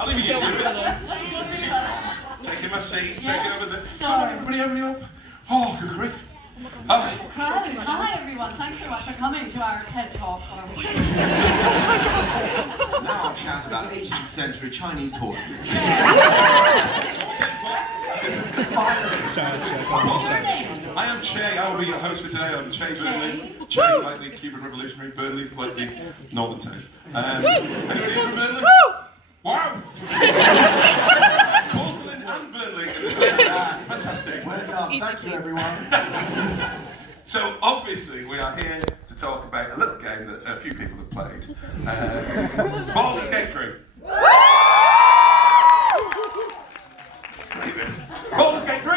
I'll leave you to it. Taking my seat, taking over the... Come on, everybody, hurry up. Oh, good grief. Hi everyone, thanks so much for coming to our TED Talk. Now I'll chat about 18th century Chinese porcelain. What's your name? I am Che, I will be your host for today. I'm Che Burnley. Che, like the Cuban Revolutionary, Burnley, like the Northern Town. Anybody here from Burnley? Wow! Porcelain and Burnley in the same day. Fantastic. Well done, thank you everyone. So obviously we are here to talk about a little game that a few people have played. Baldur's Gate 3. It's great this. Baldur's Gate 3!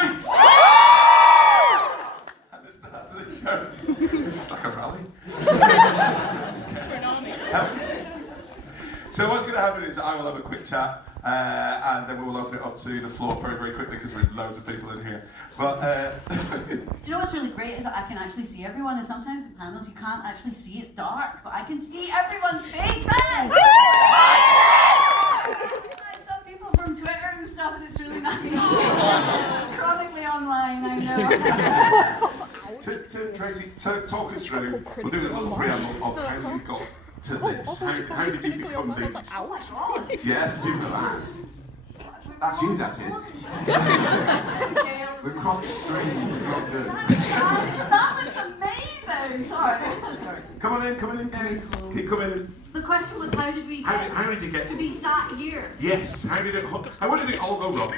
And this starts the show. This is like a rally. So what's going to happen is I will have a quick chat and then we will open it up to the floor very, very quickly because there's loads of people in here. But do you know what's really great is that I can actually see everyone, and sometimes the panels you can't actually see, it's dark, but I can see everyone's faces! I saw people from Twitter and stuff and it's really nice. Chronically online, I know. Tracy, talk us through, we'll do a little preamble of how you got to this. How did you become these? Oh my god! Yes, you know that. That's you, that is. We've crossed the streams, it's not good. That looks amazing! Sorry. Come on in. Keep coming in. The question was, how did we get How did you get to be sat here? Yes, how did it all go wrong?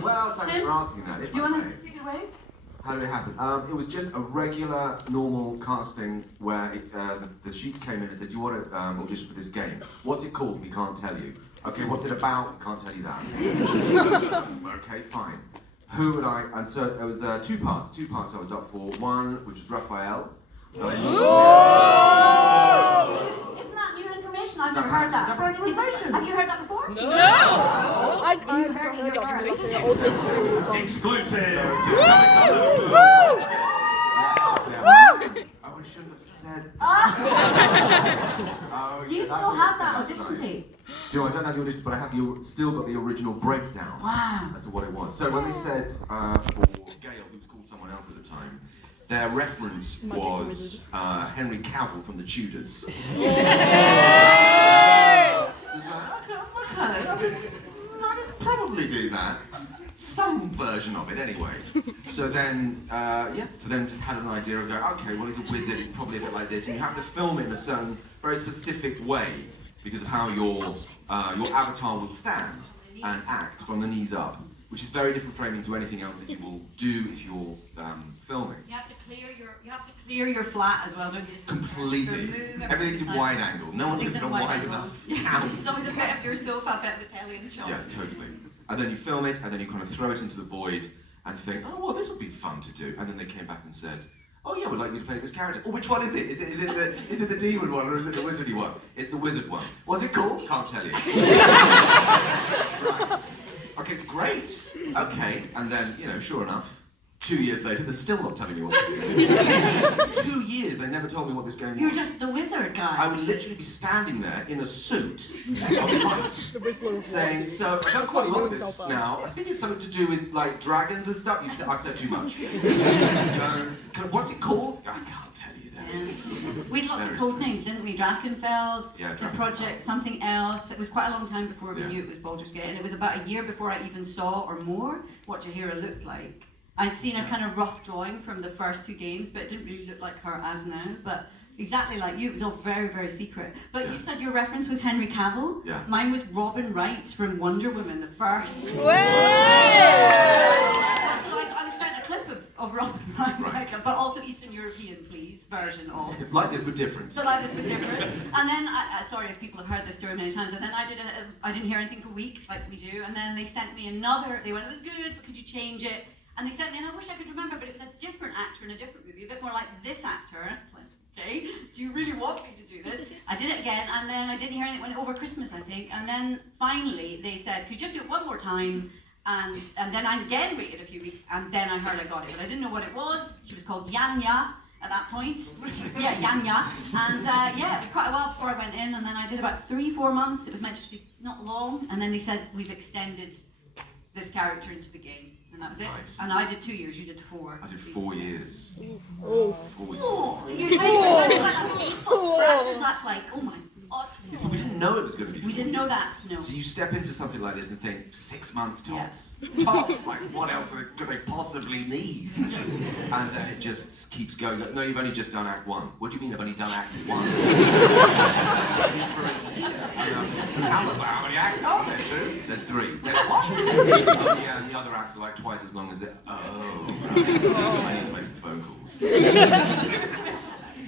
Well, thanks for asking that. Do you want to take it away? How did it happen? It was just a regular, normal casting where the sheets came in and said, do you want to audition for this game? What's it called? We can't tell you. Okay, what's it about? We can't tell you that. Okay, fine. Who would I... And so it was two parts I was up for. One, which was Raphael. Isn't that new information? I've never heard that. Brand new information. Have you heard that before? No! I've heard it here first. Exclusive to Comic Con Liverpool. Oh, I shouldn't have said Do you still have that audition tape? Do you know, I don't have the audition, but I have still got the original breakdown as to what it was. So when they said for Gale, who was called someone else at the time, their reference was Henry Cavill from the Tudors. So it's like, okay, I could probably do that. Some version of it anyway. So then, just had an idea of going, okay, well he's a wizard, it's probably a bit like this, and you have to film it in a certain, very specific way because of how your avatar would stand and act from the knees up, which is very different framing to anything else that you will do if you're filming. You have to clear your flat as well, don't you? Completely. Everything's in wide angle. No one lives in a wide enough house. It's always a bit of your sofa, a bit of the telly and shop. Yeah, totally. And then you film it, and then you kind of throw it into the void, and think, oh, well, this would be fun to do. And then they came back and said, oh yeah, we'd like you to play this character. Oh, which one is it? Is it the demon one, or is it the wizardy one? It's the wizard one. What's it called? Can't tell you. Right. Okay, great. Okay, and then, sure enough, 2 years later, they're still not telling me what to do. 2 years, they never told me what this game was. You're just the wizard guy. I would literally be standing there in a suit of white, saying, so I don't quite like this now. I think it's something to do with like dragons and stuff. I've said too much. What's it called? I can't tell you that. Yeah. We had lots of code names, didn't we? Drakenfels, the project, something else. It was quite a long time before we knew it was Baldur's Gate, and it was about a year before I even saw, or more, what Jaheira looked like. I'd seen a kind of rough drawing from the first two games, but it didn't really look like her as now. But exactly like you, it was all very, very secret. But you said your reference was Henry Cavill. Yeah. Mine was Robin Wright from Wonder Woman, the first. So I was sent a clip of Robin Wright, but also Eastern European, please, version of. Like this but different. So like this but different. And then, sorry if people have heard this story many times, and then I didn't hear anything for weeks like we do, and then they sent me another, they went, it was good, but could you change it? And they sent me, and I wish I could remember, but it was a different actor in a different movie, a bit more like this actor. And it's like, okay, do you really want me to do this? I did it again, and then I didn't hear anything, went over Christmas, I think, and then finally they said, could you just do it one more time? And then I again waited a few weeks, and then I heard I got it, but I didn't know what it was. She was called Yanya, at that point. Yeah, Yanya. And yeah, it was quite a while before I went in, and then I did about 3-4 months. It was meant to be not long, and then they said, we've extended this character into the game. And that was it. Nice. And I did 2 years, you did 4. I did 4 years. Oh. 4 years. Oh, you're right. For actors, that's like, oh my god. Yes, but we didn't know it was going to be 4 We didn't know that, no. So you step into something like this and think, 6 months tops. Tops, like what else could they possibly need? And then it just keeps going. No, you've only just done Act 1. What do you mean I've only done Act 1? For a year. How many acts are there? 2? There's 3. There's what? Oh yeah, and the other acts are like twice as long as it. Oh, right. I need to make some phone calls.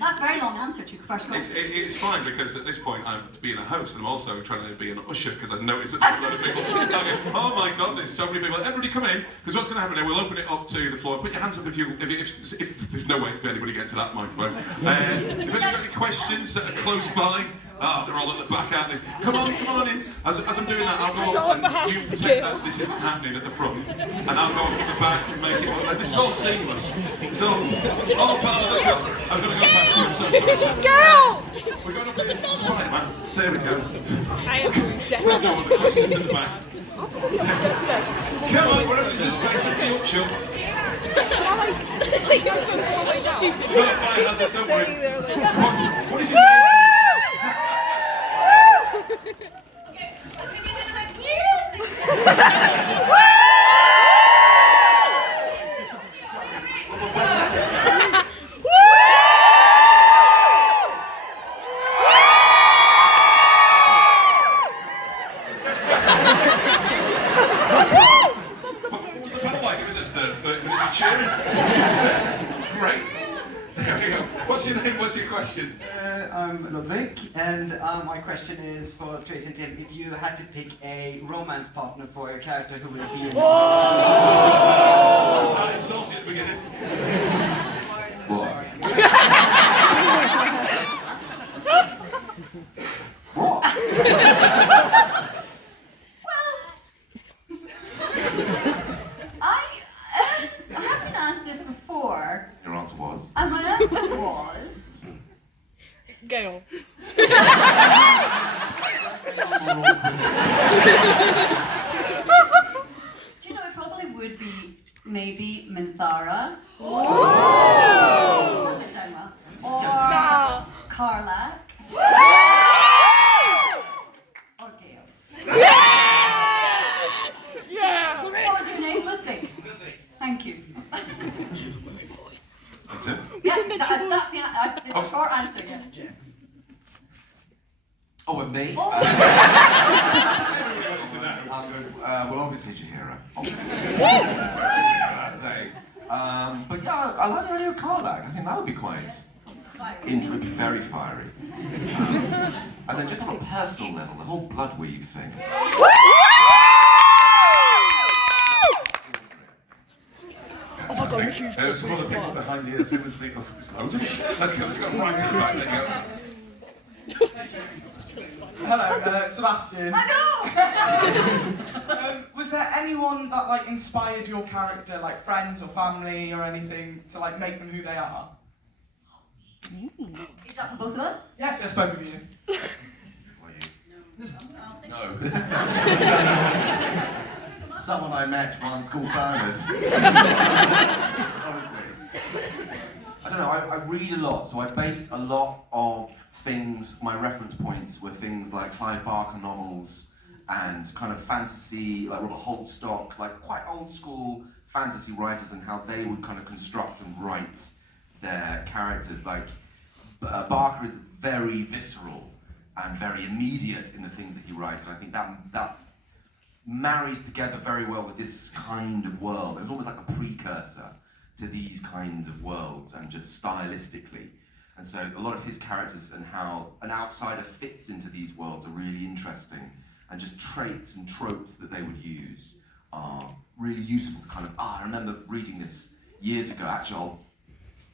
That's a very long answer to your first question. It's fine because at this point I'm being a host and I'm also trying to be an usher because I noticed that there's a lot of people going, oh my god, there's so many people. Everybody come in because what's going to happen now, we'll open it up to the floor. Put your hands up if there's no way for anybody getting to that microphone. If anybody's got any questions that are close by, they're all at the back, aren't they? Come on in. As I'm doing that, I'll go up and you pretend that this isn't happening at the front, and I'll go up to the back and make it look like this is all seamless. It's all part of the cover. I'm going to go past you, I'm so sorry. Girl! We're going to be Spider-Man. There we go. I am Let's definitely. go with the questions at the back. Come on, wherever there's a space, let me up, Chuck. Stupid. You're not flying, that's it, don't worry. There, like, What is your name? What was the panel like? It was just 30 minutes of cheering. That's great. There we go. What's your name? What's your question? I'm Ludwig, and my question is for Tracy and Tim. If you had to pick a romance partner for your character, who would it be? Started saucy at the beginning. What? What? I have been asked this before, Your answer was? and my answer was... Gale. Do you know, it probably would be maybe Minthara. Oh! I've done well. Or Carla. Or Gale. Yeah! What was your name? Ludwig. Thank you. That's it. Yeah, that's the short answer. Yeah. Oh, and me? Oh. Well, obviously Jaheira. Obviously. I'd say. But yeah, I like the idea of Karlak. I think that would be quite interesting, very fiery. And then just on a personal level, the whole blood weave thing. There's some other people behind you. Who was the? Oh, there's loads of them. Let's go right to the back. There you go. Hello, Sebastian. I know! Was there anyone that like inspired your character, like friends or family or anything, to like make them who they are? Is that for both of us? Yes, yes, both of you. No. Someone I met once called Bernard. Honestly. I don't know, I read a lot, so I based a lot of things, my reference points were things like Clive Barker novels and kind of fantasy, like Robert Holtstock, like quite old school fantasy writers and how they would kind of construct and write their characters. Like, Barker is very visceral and very immediate in the things that he writes, and I think that marries together very well with this kind of world. It was almost like a precursor to these kind of worlds, and just stylistically. And so a lot of his characters and how an outsider fits into these worlds are really interesting, and just traits and tropes that they would use are really useful to kind of, I remember reading this years ago, actually I'll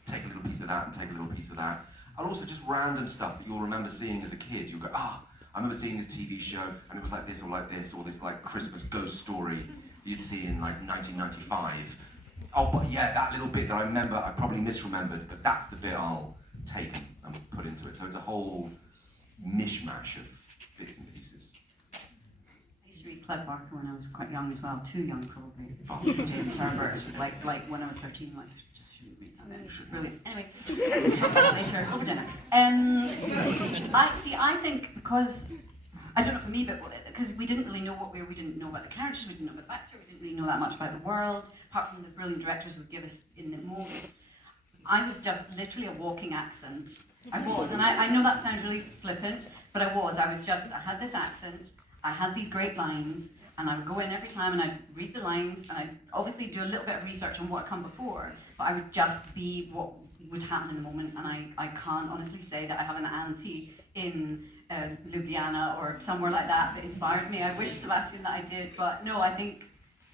take a little piece of that and take a little piece of that. And also just random stuff that you'll remember seeing as a kid. You'll go, I remember seeing this TV show and it was like this, or this like Christmas ghost story that you'd see in like 1995. Oh, but yeah, that little bit that I remember, I probably misremembered, but that's the bit I'll take and put into it. So it's a whole mishmash of bits and pieces. I used to read Clive Barker when I was quite young as well, too young probably. Far. James Herbert, like when I was 13, like just shouldn't read that then. Brilliant. Anyway, we'll talk about that later over dinner. I think because I don't know for me, but because we didn't really know we didn't know about the characters, we didn't know about the backstory, we didn't really know that much about the world, apart from the brilliant directors who would give us in the moment. I was just literally a walking accent. I was, and I know that sounds really flippant, but I had this accent, I had these great lines, and I would go in every time and I'd read the lines, and I'd obviously do a little bit of research on what had come before, but I would just be what would happen in the moment, and I can't honestly say that I have an auntie in Ljubljana or somewhere like that inspired me. I wish, Sebastian, that I did, but no, I think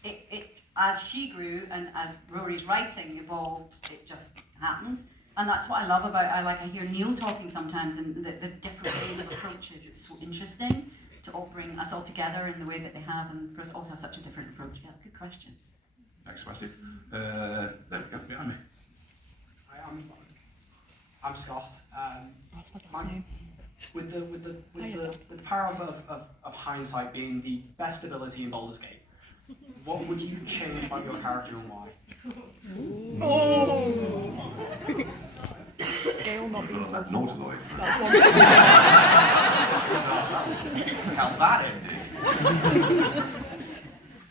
it as she grew and as Rory's writing evolved, it just happens. And that's what I love about, I hear Neil talking sometimes and the different ways of approaches. It's so interesting to all bring us all together in the way that they have, and for us all to have such a different approach. Yeah, good question. Thanks, Sebastian. There we go, behind me. Hi, I'm Scott. With the power of hindsight being the best ability in Baldur's Gate, what would you change about your character and why? Gale not being Got so that nautiloid for That's one. how that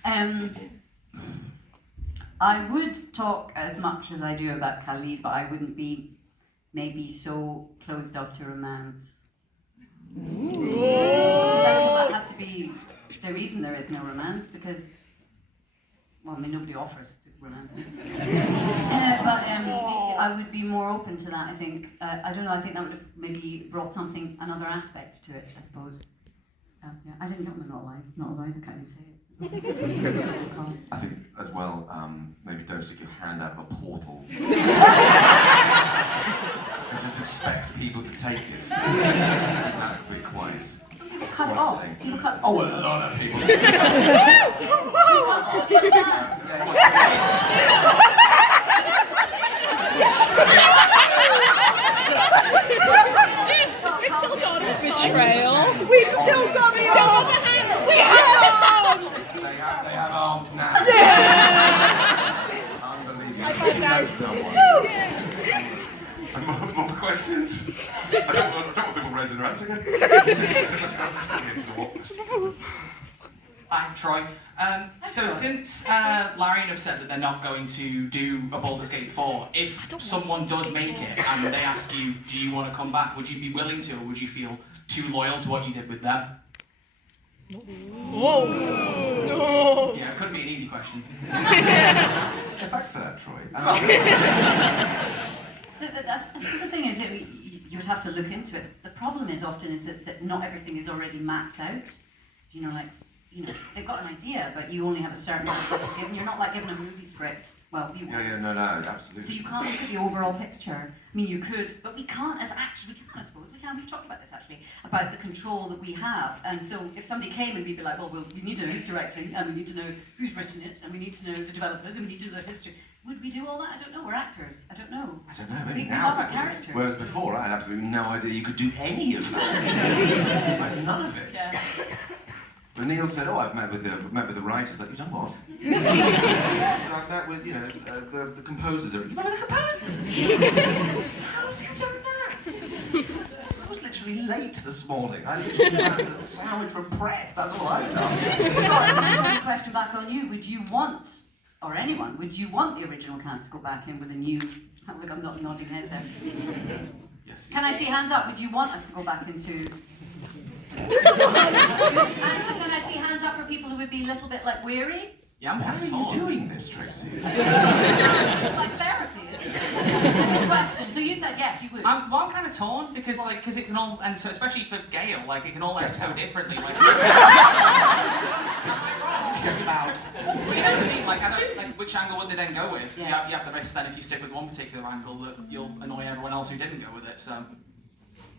ended. I would talk as much as I do about Khalid, but I wouldn't be maybe so closed off to romance. Because I think that has to be the reason there is no romance, because, well, I mean, nobody offers romance. But I would be more open to that, I think. I don't know, I think that would have maybe brought something, another aspect to it, I suppose. Yeah, I didn't get on the not allowed, I can't even say it. I think as well, maybe don't stick your hand out of a portal. And just expect people to take it. That would be quite. Some people cut it off. People cut Oh, a lot of people. Betrayal. We still got the arms. We have arms. They have arms now. Unbelievable. I find You know out. someone. And more questions? I don't want people raising their hands again. Let's go here. Hi, Troy. So since Larry have said that they're not going to do a Baldur's Gate 4, if someone does make it and they ask you, do you want to come back, would you be willing to, or would you feel too loyal to what you did with them? Whoa. No. Yeah, it couldn't be an easy question. Yeah, thanks for that, Troy. I suppose the thing is that you would have to look into it. The problem is often that not everything is already mapped out. They've got an idea, but you only have a certain amount of stuff to give, and you're not like given a movie script. Well, you won't. Yeah, no, absolutely. So you can't look at the overall picture. I mean, you could, but we can't as actors. We can, I suppose. We can. We've talked about this actually, about the control that we have. And so if somebody came and we'd be like, well, we need to know who's directing, and we need to know who's written it, and we need to know the developers, and we need to know the history. Would we do all that? I don't know. We're actors. I don't know. Maybe We now. love our characters. Whereas before, I had absolutely no idea you could do any of that. Like, none of it. Yeah. When Neil said, "Oh, I've met with the writers," I was like, "You done what?" So I've met with, the composers. You met with the composers? How have you done that? I was literally late this morning. I literally had a sandwich from Pret. That's all I've done. Sorry, can I turn the question back on you? Would you want, or anyone, would you want the original cast to go back in with a new? Look, I'm not nodding heads there. Yes. Can I see hands up? Would you want us to go back into? And can I see hands up for people who would be a little bit like weary? Yeah, I'm Why kind are of you torn. doing this, Tracy? It's like therapy. Isn't it? It's a good question. So you said yes, you would. I'm kind of torn because it can all, and so especially for Gale, it can all end so differently. Get out. Well, you know what I mean? I don't, which angle would they then go with? Yeah. You have the risk then if you stick with one particular angle that you'll annoy everyone else who didn't go with it. So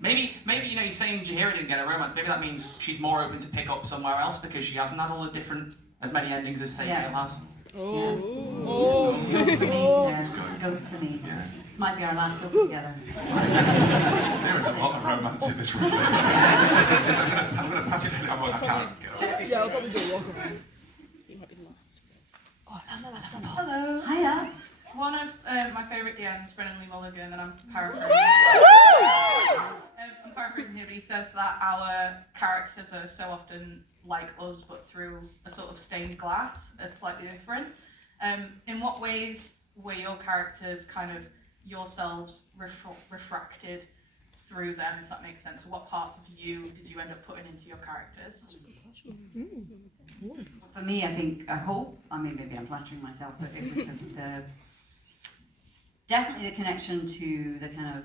maybe you're saying Jaheira didn't get a romance. Maybe that means she's more open to pick up somewhere else because she hasn't had all the different as many endings as say Gale has. It's good for me. It's good for me. Yeah. This might be our last sofa together. There is a lot of romance in this room. I'm going to pass it. I can't get up. Yeah, I'll probably do a walk around. You might be the last. Oh, I'm the last one. Hello. Hiya. One of my favourite DMs, Brennan Lee Mulligan, and I'm paraphrasing. I'm paraphrasing here, but he says that our characters are so often like us, but through a sort of stained glass, it's slightly different. In what ways were your characters kind of yourselves refracted through them, if that makes sense? So what parts of you did you end up putting into your characters? For me, I hope, maybe I'm flattering myself, but it was the definitely the connection to the kind of,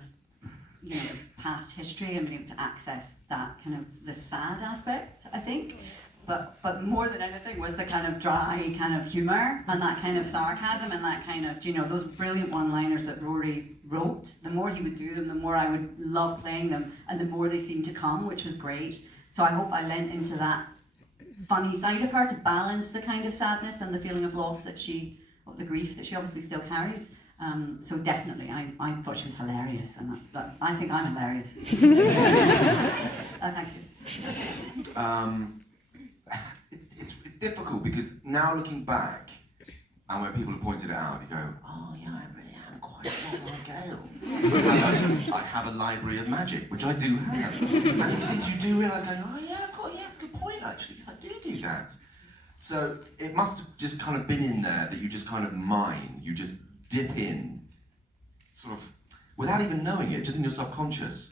the past history and being able to access that kind of the sad aspect, I think. But more than anything was the kind of dry kind of humour and that kind of sarcasm and that kind of, those brilliant one-liners that Rory wrote. The more he would do them, the more I would love playing them, and the more they seemed to come, which was great. So I hope I lent into that funny side of her to balance the kind of sadness and the feeling of loss of the grief that she obviously still carries. So definitely, I thought she was hilarious, and I think I'm hilarious. Thank you. It's difficult because now looking back, and when people have pointed it out, you go, oh yeah, I really am quite a lot like Gale. I have a library of magic, which I do have. And these things you do realise, going, oh yeah, of course, yes, good point actually, because I do that. So it must have just kind of been in there that you just kind of mine, you just dip in, sort of, without even knowing it, just in your subconscious,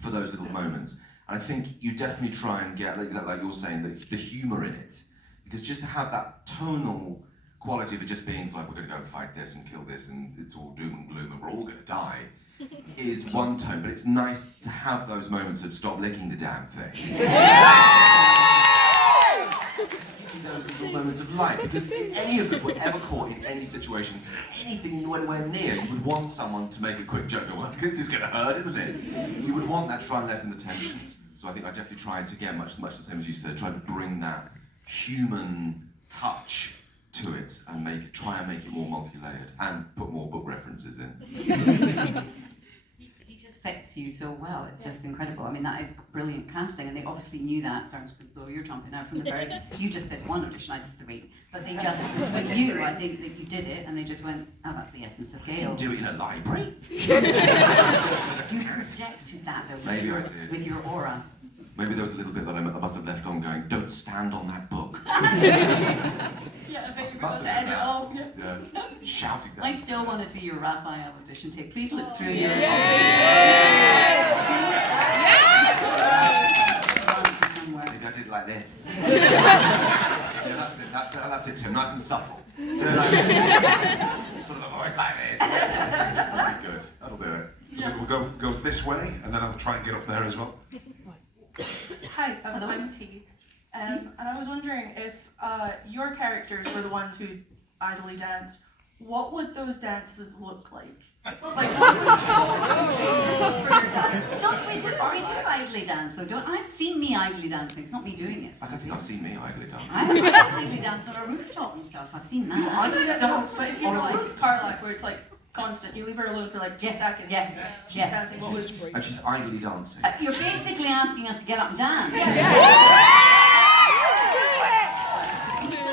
for those little moments. And I think you definitely try and get, like you're saying, the humour in it. Because just to have that tonal quality of it just being like, we're going to go and fight this and kill this and it's all doom and gloom and we're all going to die, is one tone. But it's nice to have those moments of stop licking the damn thing. Those little moments of light, because if any of us were ever caught in any situation, anything anywhere near, you would want someone to make a quick joke. Well, this is going to hurt, isn't it? You would want that to try and lessen the tensions. So I think I definitely tried to get much the same as you said, try to bring that human touch to it and try and make it more multi-layered and put more book references in. He just fits you so well. It's just incredible. That is brilliant casting, and they obviously knew that. Sorry, I'm just going to blow your trumpet now from the very. You just did one audition, I did 3, but they just with you. I think that you did it, and they just went, "Oh, that's the essence of Gale." Didn't do it in a library. You projected that though. Maybe I did. With your aura. Maybe there was a little bit that I must have left on going, don't stand on that book. Yeah, I bet you forgot to edit off. Yeah. Shouting that. I still want to see your Raphael audition tape. Please look through your. Maybe I did it like this. Yeah, that's it, Tim. Nice and subtle. Do it like this. Sort of a voice like this. That'll be good. That'll do it. Yeah. We'll go this way, and then I'll try and get up there as well. Hi, I'm T. And I was wondering if your characters were the ones who idly danced, what would those dances look like? What would you for your dance? No, we do idly dance though, don't I've seen me idly dancing, it's not me doing it. I don't think I've seen me idly dance. I've idly danced on a rooftop and stuff, I've seen that. You idly dance, but if you like Carlac, where it's like constant, you leave her alone for like 10 seconds. Yes. She's dancing, what would... And she's idly dancing. You're basically asking us to get up and dance.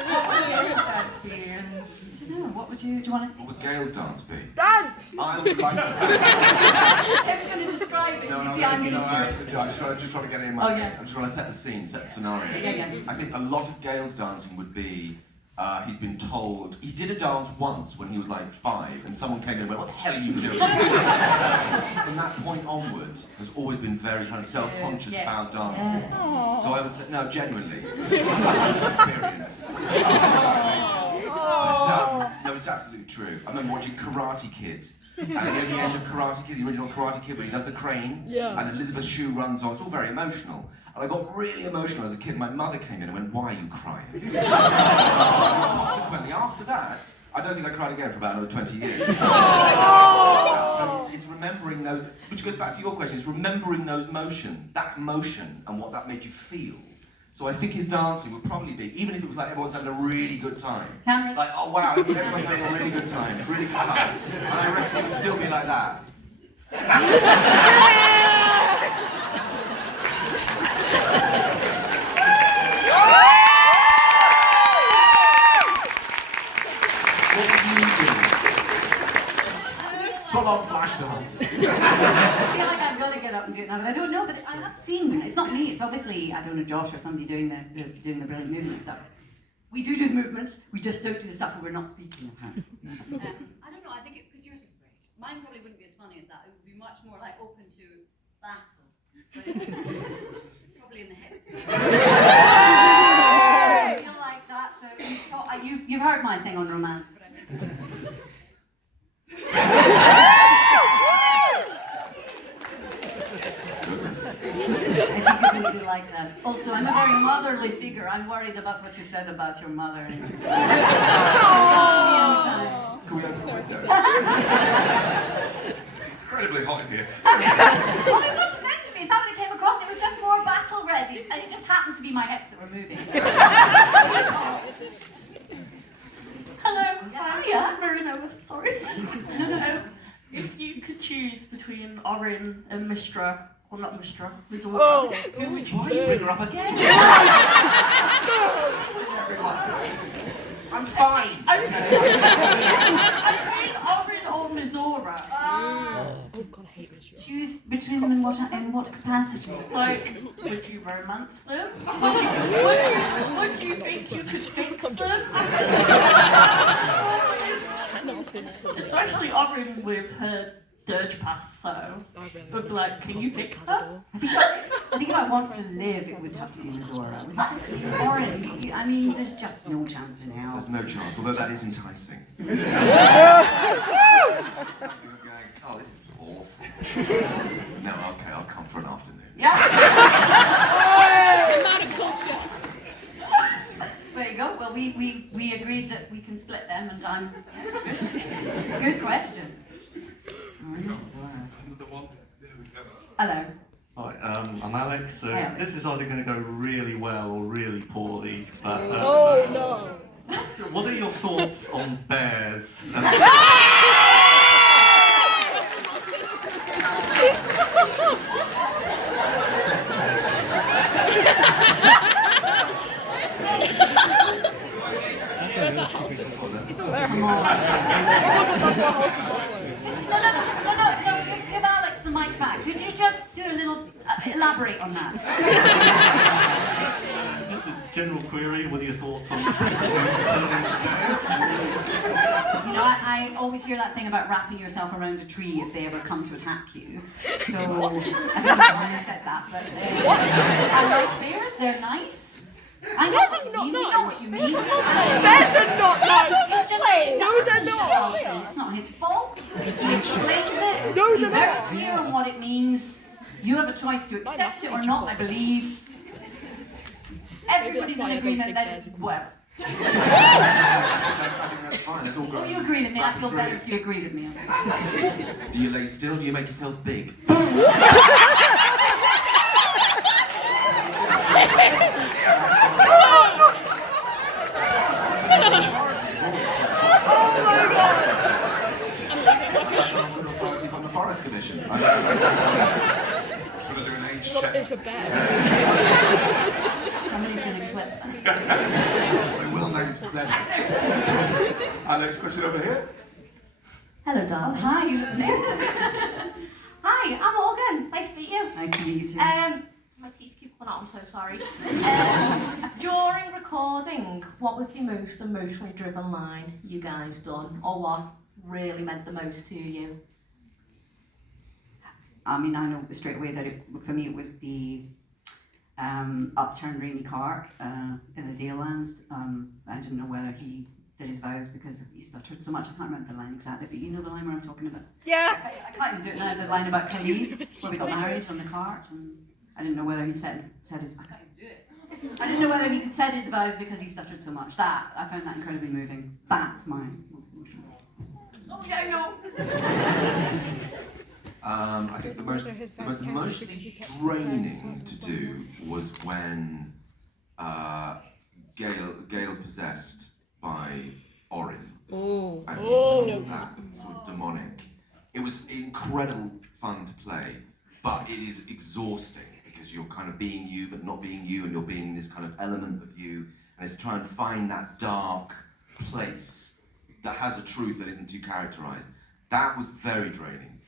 What would Gale's dance be? And... I don't know, what would you, do you want to see? What was Gale's dance be? Dance! I would like to... Tim's going to describe it, No, you see I'm going to I'm just trying to get it in my head. yeah. I'm just trying to set the scene, set the scenario. Yeah. I think a lot of Gale's dancing would be, he's been told, he did a dance once when he was like 5, and someone came in and went, what the hell are you doing? From that point onwards, has always been very kind of self-conscious about dancing. Yes. So I would say, no, genuinely, experience. No, it's absolutely true. I remember watching Karate Kid. And at the end of Karate Kid, the original Karate Kid, when he does the crane, and Elizabeth Shue runs on, it's all very emotional. And I got really emotional as a kid. My mother came in and went, why are you crying? Consequently, after that, I don't think I cried again for about another 20 years. So it's remembering those, which goes back to your question, it's remembering that motion, and what that made you feel. So I think his dancing would probably be, even if it was like everyone's having a really good time. Cameras. Like, oh wow, everyone's having a really good time. And I reckon it would still be like that. What would you do? Full-on flash dance. I feel like I've got to get up and do it now, but I don't know. But I have seen it. It's not me. It's obviously, I don't know, Josh or somebody doing the brilliant movement stuff. We do the movements. We just don't do the stuff that we're not speaking about. I don't know. I think because yours was great. Mine probably wouldn't be as funny as that. It would be much more like open to battle, but probably in the hips. I feel like that. So you've heard my thing on romance, but I think. I think you're going to be like that. Also, I'm a very motherly figure. I'm worried about what you said about your mother. Can we open the window? Incredibly hot in here. Oh, it wasn't meant to be. Is that what it came across? It was just more battle ready, and it just happened to be my hips that were moving. Hello. Yeah. I'm very nervous, sorry. If you could choose between Orin and Mistra, well not Mistra, Mizora, who would you Why do you bring her up again? I'm fine. I mean Orin or Mizora. Oh god, I hate this. Choose between them in what capacity? Like, would you romance them? Would you think you could fix them? Especially Orin with her dirge pass, so would be like, can you fix her? I think if I want to live, it would have to be Mizora. Orin, I mean, there's just no chance in hell. There's no chance, although that is enticing. Oh, this is awful. No, okay, I'll come for an afternoon. Yeah. Dramatic culture. There you go. Well, we agreed that we can split them, and I'm. Good question. Another one. There we go. Hello. Hi, I'm Alex. So Hi, Alex. this is either going to go really well or really poorly. But, Oh no. so what are your thoughts on bears? Come on. No. Give Alex the mic back. Could you just do a little elaborate on that? Just a general query. What are your thoughts on turning into bears? You know, I always hear that thing about wrapping yourself around a tree if they ever come to attack you. So I don't know why I said that, but I like bears. They're nice. I know Bears what are you not mean. We nice. know what you mean. Bears are not nice. It's just No, they're not. It's not his fault. He explains it. No, He's they're very not. clear on what it means. You have a choice to accept it or not, I believe. Everybody's in agreement that, well. I think that's fine, that's all Oh, good. you agree with me. I feel better if you agree with me. Do you lay still? Do you make yourself big? On the Forest Commission. Sort of do an age check. It's a bear. Somebody's going to clip. I will name seven. Next question over here. Hello, darling. Oh, hi, you look amazing. Hi, I'm Morgan. Nice to meet you. Nice to meet you too. My teeth keep coming out, I'm so sorry. During recording, what was the most emotionally driven line you guys done, or what really meant the most to you? I mean, I know straight away that for me it was the upturned rainy cart in the Dale lands. I didn't know whether he did his vows because he stuttered so much. I can't remember the line exactly, but you know the line where I'm talking about. Yeah. I can't even do it now. The line about Khalid, where we got married on the cart, and I didn't know whether he said his. I can't even do it. I didn't know whether he could said his vows because he stuttered so much. That I found that incredibly moving. That's my most emotional. Oh yeah, I know. I think the most emotionally draining to do was when Gale's possessed by Orin. Oh. And Oh, he becomes no. that sort of demonic. It was incredible fun to play, but it is exhausting because you're kind of being you but not being you, and you're being this kind of element of you, and it's trying to find that dark place that has a truth that isn't too characterized. That was very draining.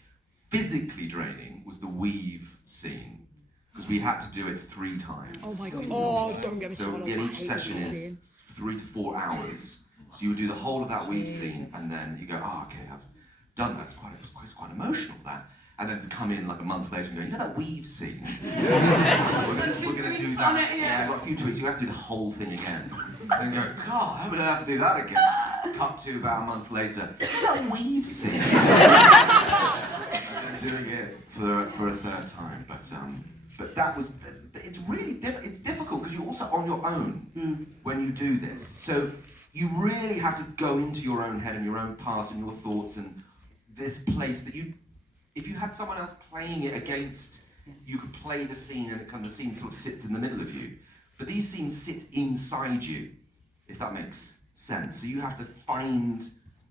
Physically draining was the weave scene, because we had to do it 3 times. Oh my god. Oh, don't get me So started. again, I each hate session that is scene. 3 to 4 hours. So you do the whole of that weave scene, and then you go, oh, okay, I've done that. It's quite emotional, that. And then to come in like a month later and go, you know that weave scene? we're going to do that. Yeah, I've got a few tweaks. You have to do the whole thing again. And go, God, I would have to do that again. Cut to about a month later, you know that weave scene? And then doing it for a 3rd time. But that was, it's really it's difficult because you're also on your own when you do this. So you really have to go into your own head and your own past and your thoughts and this place that you, if you had someone else playing it against, you could play the scene and the scene sort of sits in the middle of you. But these scenes sit inside you, if that makes sense. So you have to find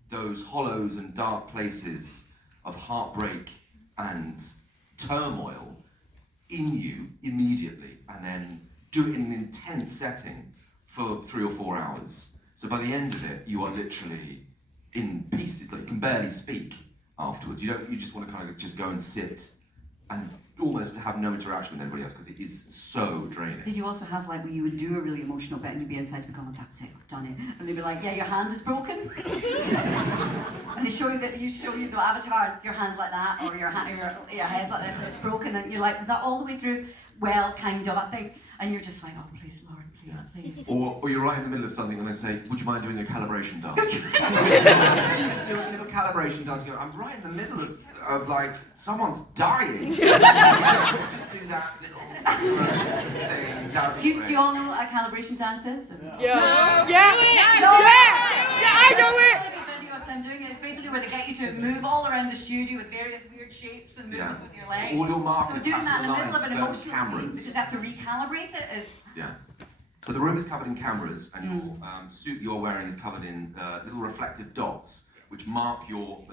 those hollows and dark places of heartbreak and turmoil in you immediately, and then do it in an intense setting for 3 or 4 hours. So by the end of it, you are literally in pieces, like you can barely speak afterwards. You just want to kind of just go and sit and almost have no interaction with anybody else because it is so draining. Did you also have like where you would do a really emotional bit and you'd be inside and go, oh, that's it, I've done it. And they'd be like, yeah, your hand is broken. And they show you the avatar, your hand's like that, or your head's like this, and it's broken, and you're like, was that all the way through? Well, kind of, I think. And you're just like, oh, please, Lord, please. Or you're right in the middle of something and they say, would you mind doing a calibration dance? Just do a little calibration dance. You go, I'm right in the middle of like, someone's dying. Just do that little thing. Do you all know what a calibration dance is? Yeah. Yeah, I know it. Video of time doing it. It's basically where they get you to move all around the studio with various weird shapes and movements with your legs. All your markers so doing have that to in the middle of align an to emotional certain scene, cameras. you just have to recalibrate it. Is Yeah. So the room is covered in cameras, and your suit you're wearing is covered in little reflective dots, which mark your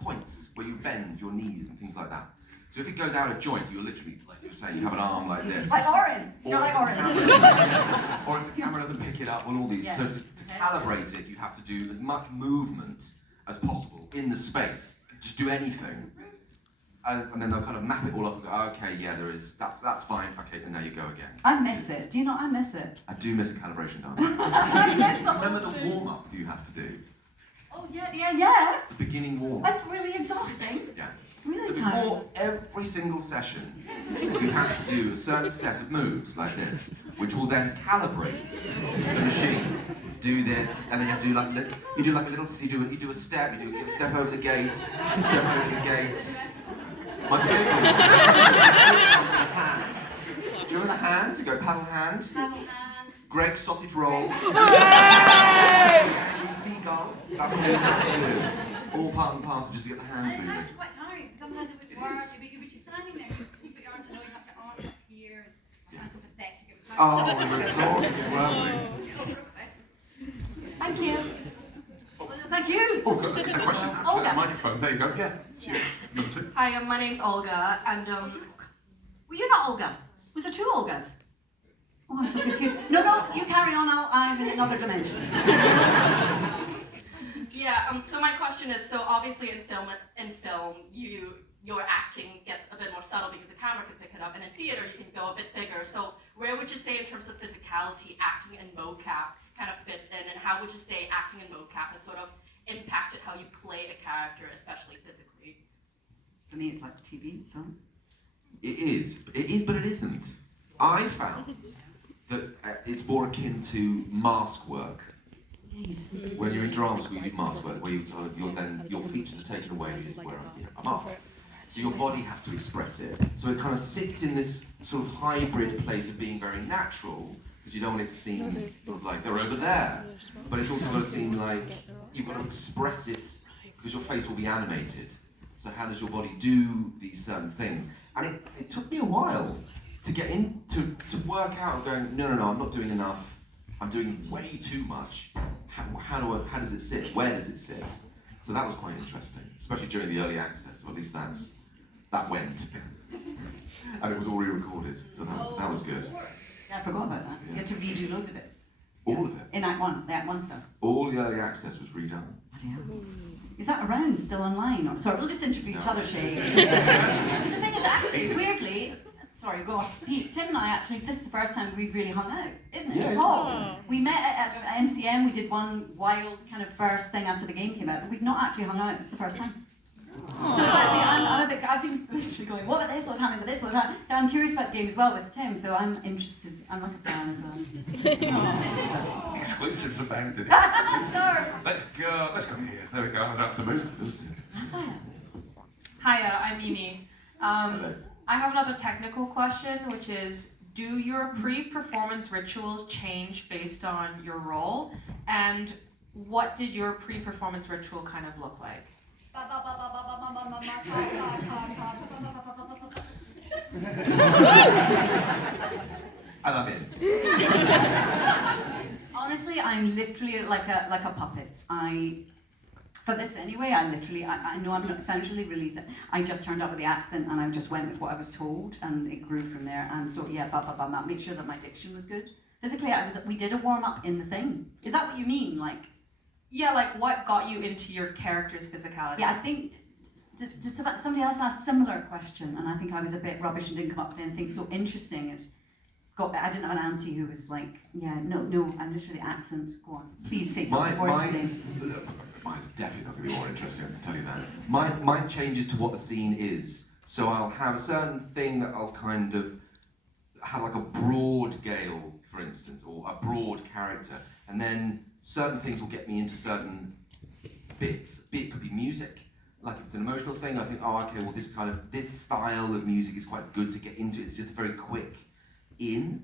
points, where you bend your knees and things like that. So if it goes out of joint, you're literally, like you're saying, you have an arm like this. like Orin. You're like Orin. Or if the camera doesn't pick it up on all these. Yeah. So to calibrate it, you have to do as much movement as possible in the space. Just do anything. And then they'll kind of map it all off and go, okay, yeah, that's fine, okay, and now you go again. I miss it. Do you not? I miss it. I do miss a calibration dance. Remember the warm-up you have to do? Oh, yeah. The beginning warm-up. That's really exhausting. Yeah. Really But tiring. before every single session, you have to do a certain set of moves like this, which will then calibrate the machine. Do this, and then you have to do like you do a step, you do a step over the gate, step over the gate. My favourite one is the hands. Do you remember the hands? You go paddle hand. Paddle hand. Greg sausage roll. Seagull. That's what you have to do. All part and parcel just to get the hands And it's moving. actually quite tiring. Sometimes it would work. You'd be just standing there. You put your arms, you have your arms up here. And I sound so pathetic. It was Oh, you're exhausted, weren't we? Thank you. Well, thank you. Oh, got a question. Olga. Microphone. There you go. Yeah. Number 2. Hi, my name's Olga, and Well, you're not Olga. Was there 2 Olgas? Oh, I'm so confused. No, you carry on. I'm in another dimension. yeah. So my question is: so obviously in film, your acting gets a bit more subtle because the camera can pick it up, and in theater you can go a bit bigger. So where would you say, in terms of physicality, acting and mocap kind of fits in, and how would you say acting and mocap has sort of impacted how you play a character, especially physically? For me, it's like TV, film. It is, but it isn't. I found that it's more akin to mask work. When you're in drama school, you do mask work, where your features are taken away and you just wear a mask. So your body has to express it. So it kind of sits in this sort of hybrid place of being very natural, because you don't want it to seem sort of like they're over there. But it's also got to seem like you've got to express it, because your face will be animated. So how does your body do these certain things? And it took me a while to get in, to work out, going, no, I'm not doing enough. I'm doing way too much. How does it sit? Where does it sit? So that was quite interesting, especially during the early access. So at least that went, and it was all re-recorded. So that was good. Yeah, I forgot about that. Yeah. You had to redo loads of it. All of it. In Act 1, the Act 1 stuff. All the early access was redone. Bloody hell. Is that around, still online? Or, sorry, we'll just interview each other, Shay. Because the thing is, actually, weirdly, sorry, go off. Pete, Tim and I actually, this is the first time we've really hung out, isn't it? Yeah. At all. We met at MCM, we did one wild kind of first thing after the game came out, but we've not actually hung out, this is the first time. So it's actually, I've been literally going, what about this, what's happening with this, what's happening? I'm curious about the game as well with Tim, so I'm interested, I'm like a fan as well. Exclusives abounded. Sorry. Let's go here. There we go, I don't have to move. Hiya, I'm Mimi. Hello. I have another technical question, which is, do your pre-performance rituals change based on your role? And what did your pre-performance ritual kind of look like? And I'm in. Honestly, I'm literally like a puppet. For this anyway, I know I'm not essentially relieved that I just turned up with the accent and I just went with what I was told and it grew from there. And so yeah, that made sure that my diction was good. Physically, we did a warm up in the thing. Is that what you mean? Like? Yeah, like what got you into your character's physicality? Yeah, I think somebody else asked a similar question and I think I was a bit rubbish and didn't come up with anything so interesting as. I didn't have an auntie who was like, yeah, no, I'm literally accent. Go on, please say something more interesting. Mine's definitely not going to be more interesting, I can tell you that. Mine changes to what the scene is. So I'll have a certain thing that I'll kind of have like a broad gale, for instance, or a broad character. And then certain things will get me into certain bits. It could be music. Like if it's an emotional thing, I think, oh, okay, well this style of music is quite good to get into. It's just very quick in.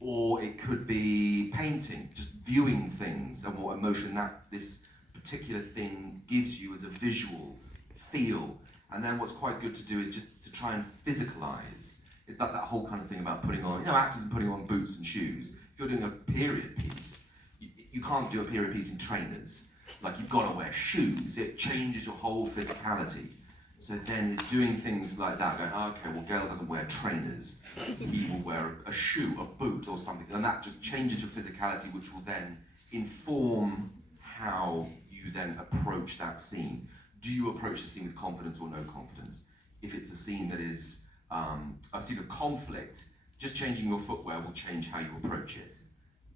Or it could be painting, just viewing things and what emotion this particular thing gives you as a visual feel. And then what's quite good to do is just to try and physicalize. It's that whole kind of thing about putting on, actors and putting on boots and shoes. If you're doing a period piece, you can't do a period piece in trainers. Like you've got to wear shoes. It changes your whole physicality. So then it's doing things like that, going, okay, well Gale doesn't wear trainers. He will wear a shoe, a boot or something. And that just changes your physicality, which will then inform how you then approach that scene. Do you approach the scene with confidence or no confidence? If it's a scene that is a scene of conflict, just changing your footwear will change how you approach it.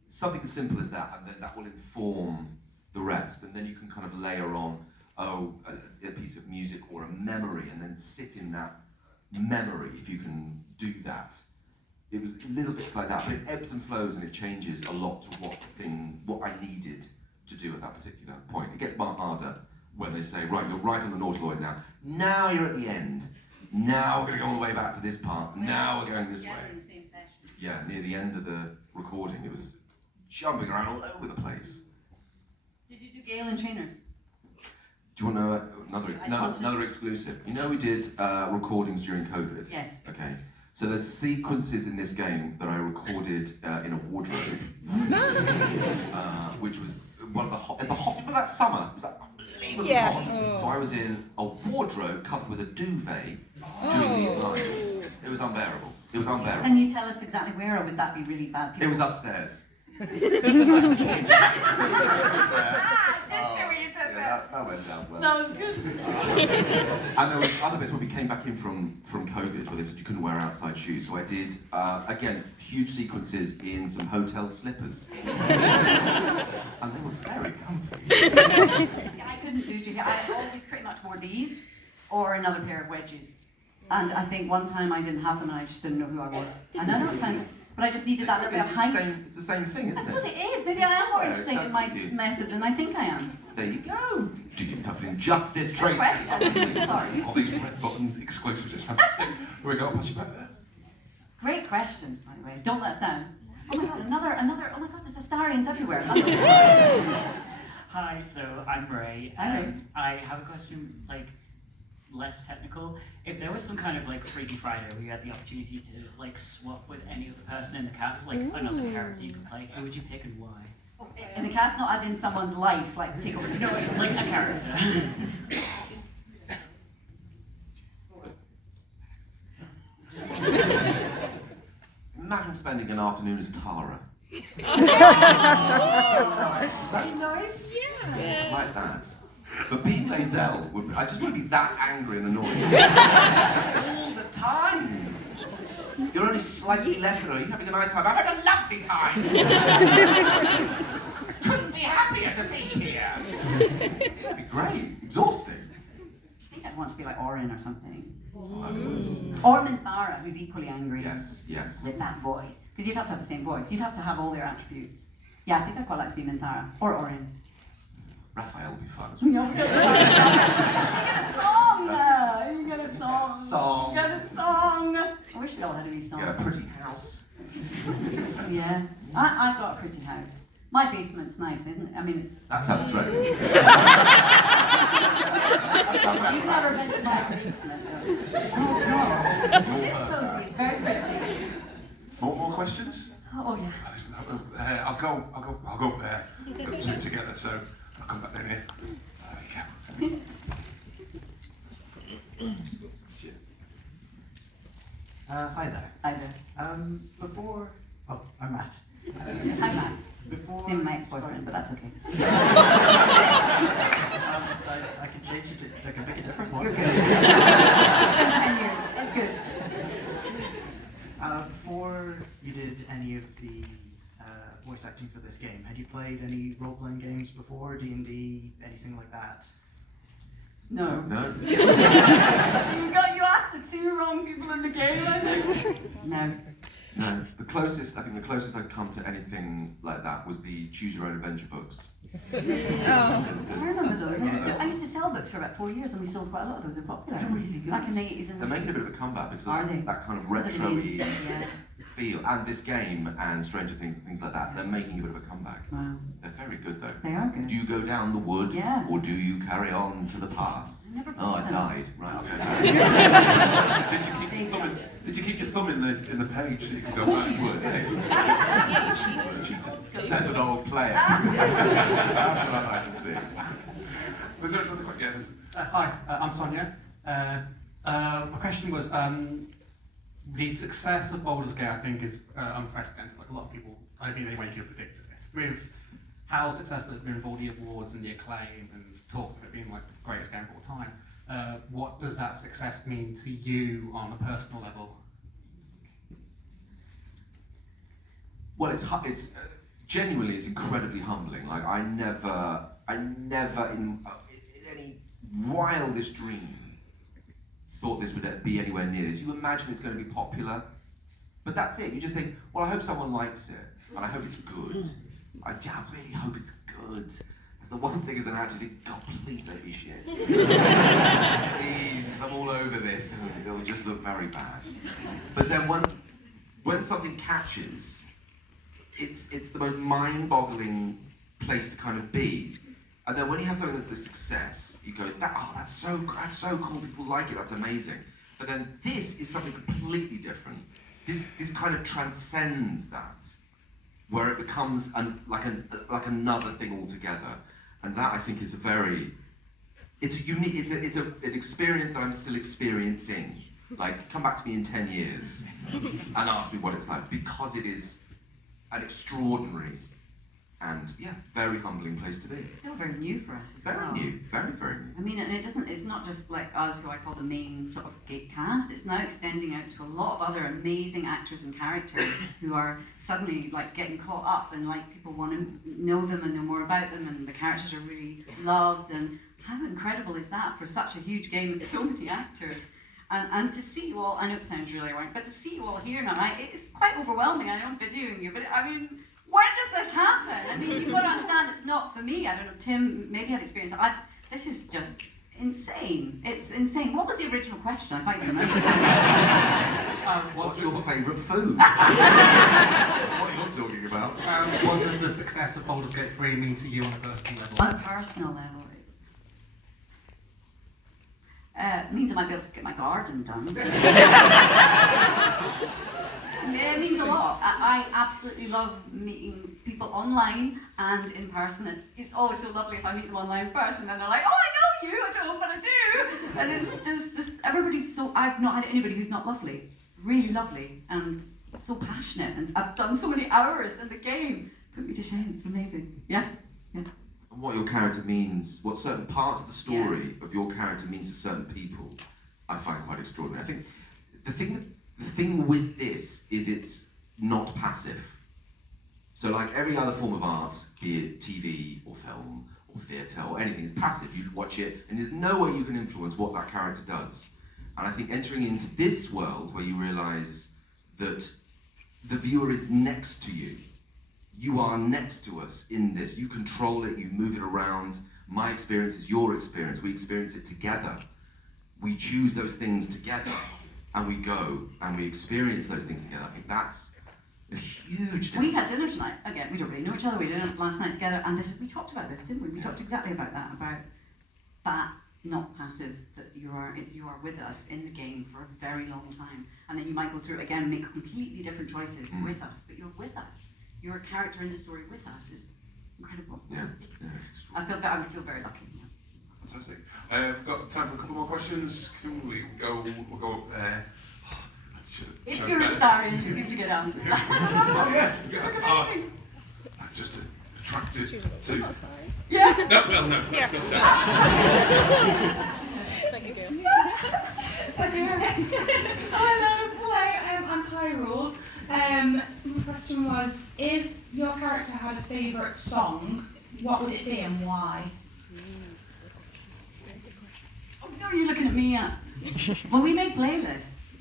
Something as simple as that, and then that will inform the rest. And then you can kind of layer on, a piece of music or a memory, and then sit in that memory if you can do that. It was little bits like that, but it ebbs and flows and it changes a lot to what I needed to do at that particular point. It gets much harder when they say, right, you're right on the Nautiloid now. Now you're at the end. Now we're going to go all the way back to this part. Now we're going this way. In the same session. Yeah, near the end of the recording, it was jumping around all over the place. Did you do Gale and trainers? Do you want to know another exclusive? You know we did recordings during COVID? Yes. Okay. So there's sequences in this game that I recorded in a wardrobe, which was one of the hot that summer. It was unbelievably hot. So I was in a wardrobe covered with a duvet doing these lines. It was unbearable. It was unbearable. Can you tell us exactly where, or would that be really bad? It was upstairs. That went down well. That was good. And there was other bits when we came back in from COVID where they said you couldn't wear outside shoes. So I did, again, huge sequences in some hotel slippers. And they were very comfy. I couldn't do Jaheira. I always pretty much wore these or another pair of wedges. And I think one time I didn't have them and I just didn't know who I was. And I know it sounds... But I just needed that little bit of height. It's the same thing, isn't it? I suppose it is. Maybe I am more interesting in my method than I think I am. There you go. Do yourself an injustice, Tracy. Sorry. All these red button exclusives, it's fantastic. Here we go, I'll pass you back there. Great questions, by the way. Don't let us down. Oh my god, another, oh my god, there's Astarians everywhere. Hi, so I'm Ray. Hi, Ray. I have a question, like, less technical. If there was some kind of like Freaky Friday where you had the opportunity to like swap with any other person in the cast, like another character you could play, who would you pick and why? In the cast, not as in someone's life, like take over. No, like a character. Imagine spending an afternoon as Tara. So nice, very nice. Yeah. Like that. But being Lae'zel, I just want to be that angry and annoying all the time. You're only slightly less than her. You're having a nice time. I'm having a lovely time. Couldn't be happier to be here. That'd be great. Exhausting. I think I'd want to be like Orin or something. Mm. Or Minthara, who's equally angry. Yes, yes. With that voice. Because you'd have to have the same voice. You'd have to have all their attributes. Yeah, I think I'd quite like to be Minthara. Or Orin. Raphael would be fun as well. You get a song! You get a song! Song. You get a song! I wish we all had a wee song. Get a pretty house. Yeah. I've got a pretty house. My basement's nice, isn't it? I mean, it's... That sounds threatening. You've never been to my basement, though. Oh, God. It's cozy. It's very pretty. More questions? Oh, yeah. Listen, I'll go up there. We've got two together, so I'll come back down here. There you go. Hi there. Hi there. Before... Oh, I'm Matt. Hi, Matt. Before... In my ex-boyfriend, but that's okay. I can change it. I can pick a different one. You're good. It's been 10 years. It's good. Before you did any of the voice acting for this game, had you played any role-playing games before? D&D, anything like that? No. No. You asked the two wrong people in the game, I think. No. No. I think the closest I'd come to anything like that was the Choose Your Own Adventure books. I remember those. I used to sell books for about 4 years, and we sold quite a lot of those. They're popular. They're really good. Back in the 80s and They're making a bit of a comeback because of Are they? that kind of Because of the retro-y yeah. feel. And this game and Stranger Things and things like that, they're making a bit of a comeback. Wow. They're very good though. They are good. Do you go down the wood Yeah. or do you carry on to the pass? I never Oh, I played died. Right. Did you keep your thumb in the page so you could go Of course back? you would. Says an old player. That's what I like to see. Was there another question? Yeah, there's... Hi, I'm Sonia. My question was, the success of Baldur's Gate, I think, is unprecedented. Like a lot of people, I don't think anyone could have predicted it. With how successful it's been with all the awards and the acclaim and talks of it being like the greatest game of all time, what does that success mean to you on a personal level? Well, it's genuinely, it's incredibly humbling. Like I never in any wildest dream thought this would be anywhere near this. You imagine it's going to be popular, but that's it. You just think, well, I hope someone likes it, and I hope it's good. I really hope it's good. That's the one thing as an actor, you think, God, please don't be shit. Please, I'm all over this, and it'll just look very bad. But then when something catches, it's the most mind-boggling place to kind of be. And then when you have something that's a success, you go, that's so cool, people like it, that's amazing. But then this is something completely different. This kind of transcends that, where it becomes like another thing altogether. And that I think is it's an experience that I'm still experiencing. Like, come back to me in 10 years and ask me what it's like, because it is an extraordinary and very humbling place to be. It's still very new for us as Very well. new, very, very new. I mean, and it's not just like us, who I call the main sort of gate cast, it's now extending out to a lot of other amazing actors and characters who are suddenly like getting caught up, and like people want to know them and know more about them, and the characters are really loved, and how incredible is that for such a huge game with so many actors? And to see you all, I know it sounds really weird, but to see you all here now, it's quite overwhelming. I know I'm videoing you, but I mean, when does this happen? I mean, you've got to understand it's not for me. I don't know, Tim maybe had experience. This is just insane. It's insane. What was the original question? I can't even remember. What's your favourite food? What are you talking about? What does the success of Baldur's Gate 3 mean to you on a personal level? On a personal level. It means I might be able to get my garden done. It means a lot. I absolutely love meeting people online and in person. And it's always so lovely if I meet them online first and then they're like, oh, I know you, I don't, but I do. And it's just everybody's so, I've not had anybody who's not lovely. Really lovely and so passionate. And I've done so many hours in the game. Put me to shame, it's amazing. Yeah? Yeah. And what your character means, what certain parts of the story of your character means to certain people, I find quite extraordinary. I think the thing with this is it's not passive. So like every other form of art, be it TV or film or theatre or anything, it's passive. You watch it and there's no way you can influence what that character does. And I think entering into this world where you realise that the viewer is next to you, you are next to us in this, you control it, you move it around. My experience is your experience, we experience it together. We choose those things together and we go and we experience those things together. I think that's a huge difference. We had dinner tonight. Again, we don't really know each other. We did dinner last night together, and we talked about this, didn't we? We talked exactly about that not passive, that you are with us in the game for a very long time, and then you might go through it again and make completely different choices with us, but you're with us. You're a character in the story with us. Is incredible. Yeah, it's extraordinary. I would feel very lucky. Yeah. Fantastic. We've got time for a couple more questions. Can we go? We'll go up there. If you're a star and you seem to get answers. Oh yeah. I'm just attracted to. Yeah. No, well, no, that's not so. Hello, I'm Hyrule. My question was, if your character had a favourite song, what would it be and why? Oh, no, you're looking at me. Well, we make playlists.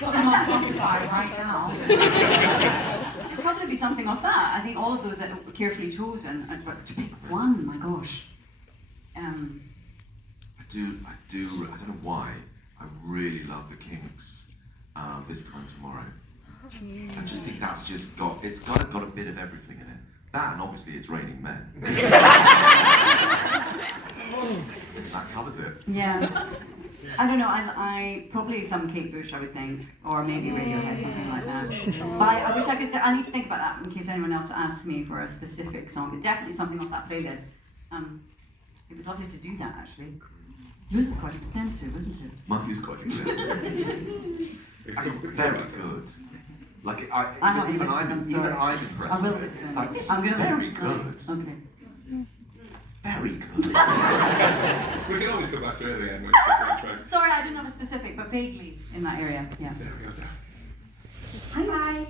Got them on Spotify right now. It should probably be something of that. I think all of those that were carefully chosen. But to pick one, my gosh. I don't know why, I really love the Kinks, This Time Tomorrow. I just think that's just got a bit of everything in it. That and obviously It's Raining Men. That covers it. Yeah. I don't know, I probably some Kate Bush, I would think, or maybe Radiohead, something like that. But I wish I could say, I need to think about that in case anyone else asks me for a specific song, but definitely something off that playlist. It was lovely to do that, actually. Yours is quite extensive, isn't it? Mine is quite extensive. It's very good. Like, even I'm impressed. I will listen. Like, this I'm is going to very listen. good. Okay. Very good. We can always go back to it at the end. Sorry, I didn't have a specific, but vaguely in that area. Yeah. There we go, Hi.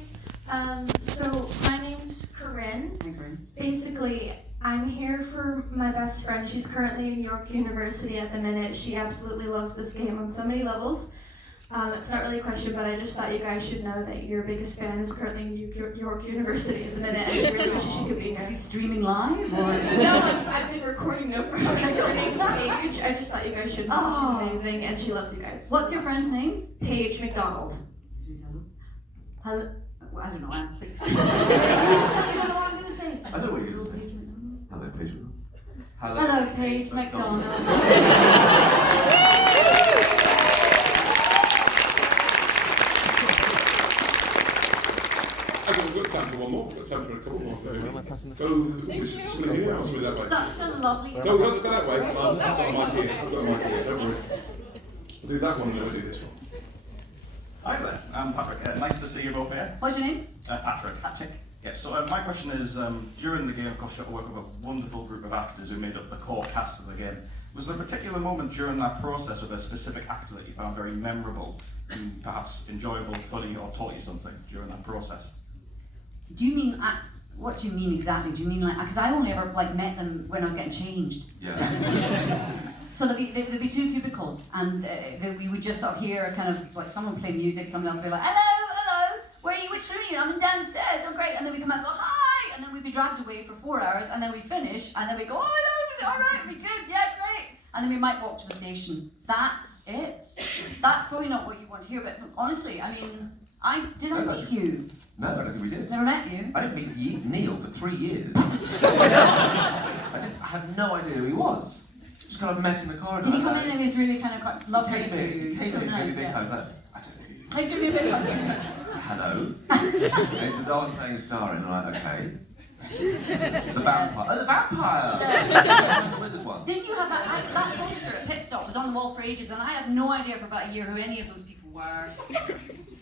So my name's Corinne. Hi, Corinne. Basically, I'm here for my best friend. She's currently in York University at the minute. She absolutely loves this game on so many levels. It's not really a question, but I just thought you guys should know that your biggest fan is currently in York University at the minute, and she really wishes she could be here. Are you streaming live? Or? No, I've been recording though for her. Her name's Paige. I just thought you guys should know. Oh. She's amazing, and she loves you guys. What's your friend's name? Paige McDonald. Hello. Well, I don't know. I don't know what I'm going to say. I know what you're going to say. Hello, Paige. Hello, Paige McDonald. Okay, we've got time for one more. We've got time for a couple more. Where am I passing this? Somebody here or somebody that way? Such a lovely. No, we've got to go that way. I've got a mic here. I've got a mic here. Don't worry. We'll do that one and then we'll do this one. Hi there, I'm Patrick. Nice to see you both here. What's your name? Patrick. Patrick. Yeah, so my question is, during the game, of course, you got to work with a wonderful group of actors who made up the core cast of the game. Was there a particular moment during that process with a specific actor that you found very memorable and perhaps enjoyable, funny, or taught you something during that process? Do you mean what do you mean exactly? Do you mean like because I only ever met them when I was getting changed. Yeah. So there'd be two cubicles, and we would just sort of hear kind of like someone play music, someone else would be like, hello, where are you? Which room are you? I'm downstairs. Oh great, and then we come out and go hi, and then we'd be dragged away for 4 hours, and then we finish, and then we go, oh hello, was it all right? Are we good? Yeah, great. And then we might walk to the station. That's it. That's probably not what you want to hear, but honestly, I mean, I meet you. No, I don't think we did. Never met you. I didn't meet Neil for 3 years. I had no idea who he was. Just kind of met in the corridor. Did he come in and he's really kind of quite lovely? He came in, So gave me a nice, big yeah. hug. I was like, I don't know you. Hey, give me a big hug. Hello. And he says, oh, I'm playing a star in. I'm like, okay. The vampire. Oh, the vampire! The wizard one. Didn't you have that poster at Pit Stop was on the wall for ages, and I had no idea for about a year who any of those people were.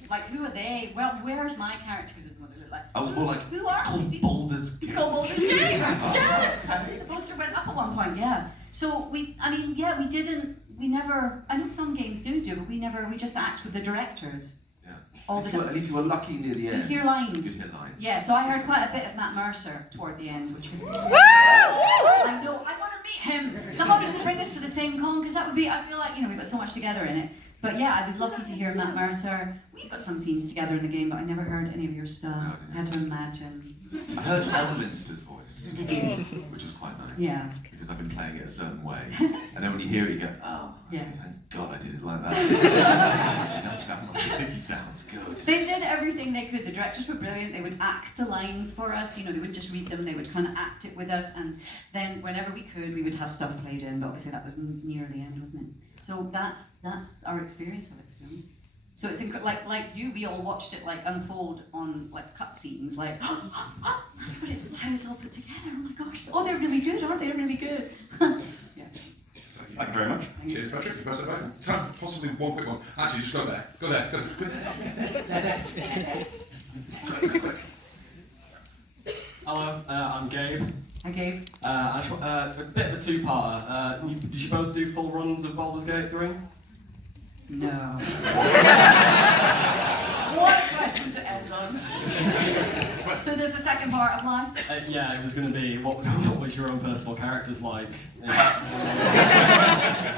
Like, who are they? Well, where's my character? Because I didn't know what they look like. I was more like, who are it's called these people? Baldur's Gate. It's called Baldur's Gate. Yes. The poster went up at one point. Yeah. So we didn't. We never. I know some games do, but we never. We just act with the directors. All the time. And if you were lucky near the end, you'd hear lines. You'd hear lines. Yeah, so I heard quite a bit of Matt Mercer toward the end, which was. I know, I want to meet him. Somebody will bring us to the same con, because that would be. I feel like we've got so much together in it. But yeah, I was lucky to hear Matt Mercer. We've got some scenes together in the game, but I never heard any of your stuff. No, I had to imagine. I heard Elminster's voice. Did you? Which was quite nice. Yeah. Because I've been playing it a certain way. And then when you hear it, you go, oh, yeah. Thank God I did it like that. It does sound like I think he sounds good. They did everything they could. The directors were brilliant. They would act the lines for us. They wouldn't just read them. They would kind of act it with us. And then whenever we could, we would have stuff played in. But obviously that was near the end, wasn't it? So that's our experience of it, to be honest. So it's like you, we all watched it unfold on cutscenes, that's what it's how it's all put together. Oh my gosh! Oh, they're really good, aren't they? They're really good. Yeah. Thank you very much. Cheers, Patrick. Pass it back. Time for possibly one quick one. Actually, just go there. Go there. Go there. Quick. Hello, I'm Gabe. Hi, Gabe. I just want, a bit of a two-parter. Did you both do full runs of Baldur's Gate 3? No. What a question to end on. So does the second part apply? Yeah, it was going to be, what was your own personal characters like? No, I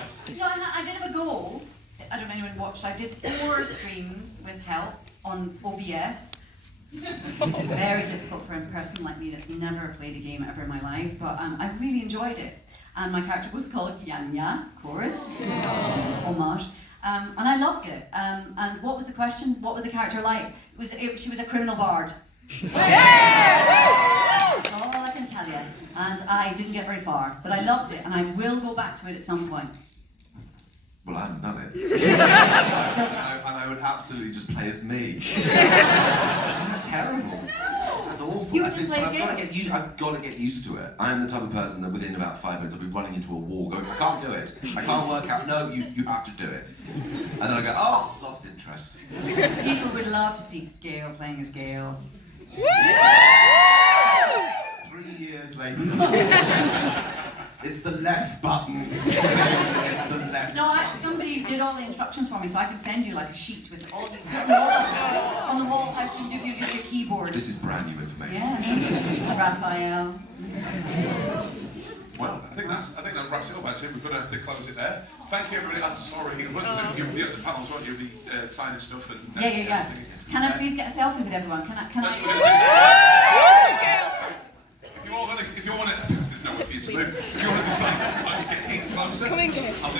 did have a goal. I don't know if anyone watched. I did 4 streams with help on OBS. Very difficult for a person like me that's never played a game ever in my life, but I really enjoyed it. And my character was called Yanya, of course. Homage. And I loved it. And what was the question? What was the character like? She was a criminal bard. That's all I can tell you. And I didn't get very far, but I loved it, and I will go back to it at some point. Well, I haven't done it. And I would absolutely just play as me. Isn't that terrible? That's awful. You would just play as I've got to get used to it. I am the type of person that within about 5 minutes I'll be running into a wall going, I can't do it. I can't work out. No, you have to do it. And then I go, oh, lost interest. People would love to see Gale playing as Gale. 3 years later. It's the left button. It's the left. No, somebody did all the instructions for me, so I can send you a sheet with all the on the wall how to do your keyboard. This is brand new information. Yeah. Raphael. Well, I think that wraps it up. Actually, we're going to have to close it there. Thank you, everybody. I'm sorry, you'll be at the panels, won't you? You'll be signing stuff and. Yeah. Can I please get a selfie with everyone? Can I? If you want to, there's no way for you to move. If you want to sign up, get in closer. Come in, Gabe. I'll do.